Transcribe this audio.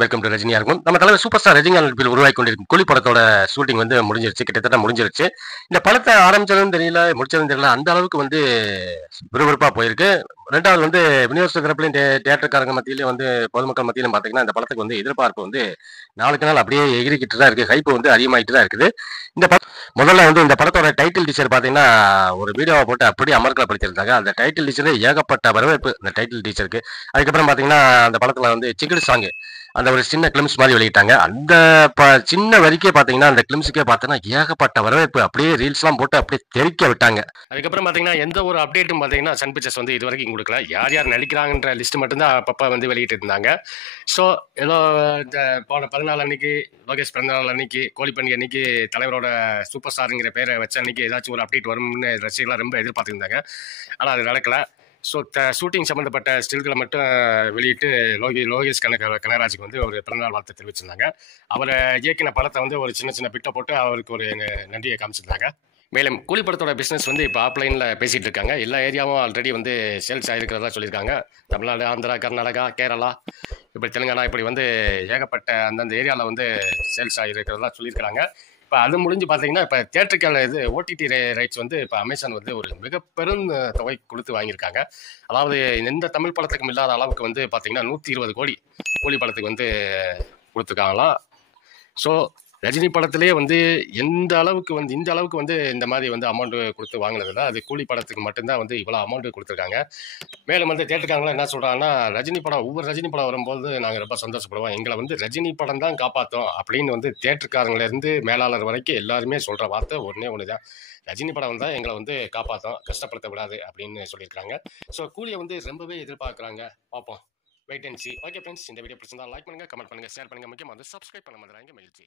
Welcome to ரஜினியா இருக்கும். நம்ம தலைவர் சூப்பர் ஸ்டார் ரஜினி நடிப்பில் உருவாக்கி கொண்டிருக்கும் கூலி படத்தோட ஷூட்டிங் வந்து முடிஞ்சிருச்சு, கிட்டத்தட்ட முடிஞ்சிருச்சு. இந்த படத்தை ஆரம்பிச்சதும் தெரியல, முடிச்சதும் தெரியல, அந்த அளவுக்கு வந்து விறுவிறுப்பா போயிருக்கு. ரெண்டாவது வந்து விநியோக தரப்புலையும் தியேட்டருக்காரங்க மத்தியிலும் வந்து பொதுமக்கள் மத்தியிலும் பார்த்தீங்கன்னா இந்த படத்துக்கு வந்து எதிர்பார்ப்பு வந்து நாளுக்கு நாள் அப்படியே எகிரிக்கிட்டு தான் இருக்கு. ஹைப் வந்து அதிகமாகிட்டு தான் இருக்குது. இந்த படம் முதல்ல வந்து இந்த படத்தோட டைட்டில் டீச்சர் பார்த்தீங்கன்னா ஒரு வீடியோவை போட்டு அப்படியே அமர்க்கலப்படுத்தியிருந்தாங்க. அந்த டைட்டில் டீச்சர் ஏகப்பட்ட வரவேற்பு இந்த டைட்டில் டீச்சருக்கு. அதுக்கப்புறம் பார்த்தீங்கன்னா அந்த படத்தில் வந்து சிங்கிள் சாங் அந்த ஒரு சின்ன கிளிம்ஸ் மாதிரி வெளியிட்டாங்க. அந்த சின்ன வரிக்கே பார்த்தீங்கன்னா அந்த கிளிம்ஸுக்கே பார்த்தீங்கன்னா ஏகப்பட்ட வரவேற்பு, அப்படியே ரீல்ஸ்லாம் போட்டு அப்படியே தெறிக்க விட்டாங்க. அதுக்கப்புறம் பார்த்தீங்கன்னா எந்த ஒரு அப்டேட்டும் பார்த்தீங்கன்னா சன் பிக்சர்ஸ் வந்து இது வரைக்கும் கொடுக்கல. யார் யார் நடிக்கிறாங்கன்ற லிஸ்ட் மட்டும்தான் அப்பப்போ வந்து வெளியிட்டு இருந்தாங்க. ஸோ ஏதோ இந்த போன 14 அன்னைக்கு லோகேஷ் பிறந்தநாள் அன்னைக்கு கோழி பண்டிகை அன்னைக்கு தலைவரோட சூப்பர் ஸ்டாருங்கிற பேரை வச்ச அன்னைக்கு ஏதாச்சும் ஒரு அப்டேட் வரும்னு ரசிகர்களாக ரொம்ப எதிர்பார்த்துருந்தாங்க. ஆனால் அது நடக்கல. ஸோ ஷூட்டிங் சம்மந்தப்பட்ட ஸ்டில்களை மட்டும் வெளியிட்டு லோகேஷ் கனகராஜுக்கு வந்து ஒரு பிறந்தநாள் வாழ்த்து தெரிவிச்சிருந்தாங்க. அவரை இயக்கின படத்தை வந்து ஒரு சின்ன சின்ன பிட்டை போட்டு அவருக்கு ஒரு நன்றியை காமிச்சிருந்தாங்க. மேலும் கூலி படத்தோட பிஸ்னஸ் வந்து இப்போ ஆப்லைனில் பேசிகிட்டு இருக்காங்க. எல்லா ஏரியாவும் ஆல்ரெடி வந்து சேல்ஸ் ஆகிருக்கிறதா சொல்லியிருக்காங்க. தமிழ்நாடு, ஆந்திரா, கர்நாடகா, கேரளா, இப்படி தெலுங்கானா, இப்படி வந்து ஏகப்பட்ட அந்தந்த ஏரியாவில் வந்து சேல்ஸ் ஆகிருக்கிறதா சொல்லியிருக்கிறாங்க. இப்போ அது முடிஞ்சு பார்த்தீங்கன்னா இப்போ தியேட்டருக்கான ஓடிடி ரைட்ஸ் வந்து இப்போ அமேசான் வந்து ஒரு மிக பெரும் தொகை கொடுத்து வாங்கியிருக்காங்க. அதாவது எந்த தமிழ் படத்துக்கும் இல்லாத அளவுக்கு வந்து பார்த்தீங்கன்னா 120 கோடி கூலி படத்துக்கு வந்து கொடுத்துருக்காங்களாம். ஸோ ரஜினி படத்திலே வந்து இந்த அளவுக்கு வந்து இந்த மாதிரி வந்து அமௌண்ட் கொடுத்து வாங்கினதில்ல. அது கூலி படத்துக்கு மட்டும்தான் வந்து இவ்வளோ அமௌண்ட் கொடுத்துருக்காங்க. மேலும் வந்து தேட்டருக்காரங்களாம் என்ன சொல்கிறாங்கன்னா, ஒவ்வொரு ரஜினி படம் வரும்போது நாங்கள் ரொம்ப சந்தோஷப்படுவோம், எங்களை வந்து ரஜினி படம் தான் காப்பாற்றோம் அப்படின்னு வந்து தேட்டருக்காரங்கலேருந்து மேலாளர் வரைக்கும் எல்லாருமே சொல்கிற வார்த்தை ஒன்று தான், ரஜினி படம் தான் எங்களை வந்து காப்பாற்றோம், கஷ்டப்படுத்த விடாது அப்படின்னு சொல்லியிருக்காங்க. ஸோ கூலியை வந்து ரொம்பவே எதிர்பார்க்குறாங்க. பார்ப்போம், wait and see. Okay friends, இந்த வீடியோ பிடிச்சிருந்தா லைக் பண்ணுங்கள், கமெண்ட் பண்ணுங்கள், ஷேர் பண்ணுங்கள், முக்கியமாக வந்து சப்ஸ்கிரைப் பண்ண மாதிரி மகிழ்ச்சி.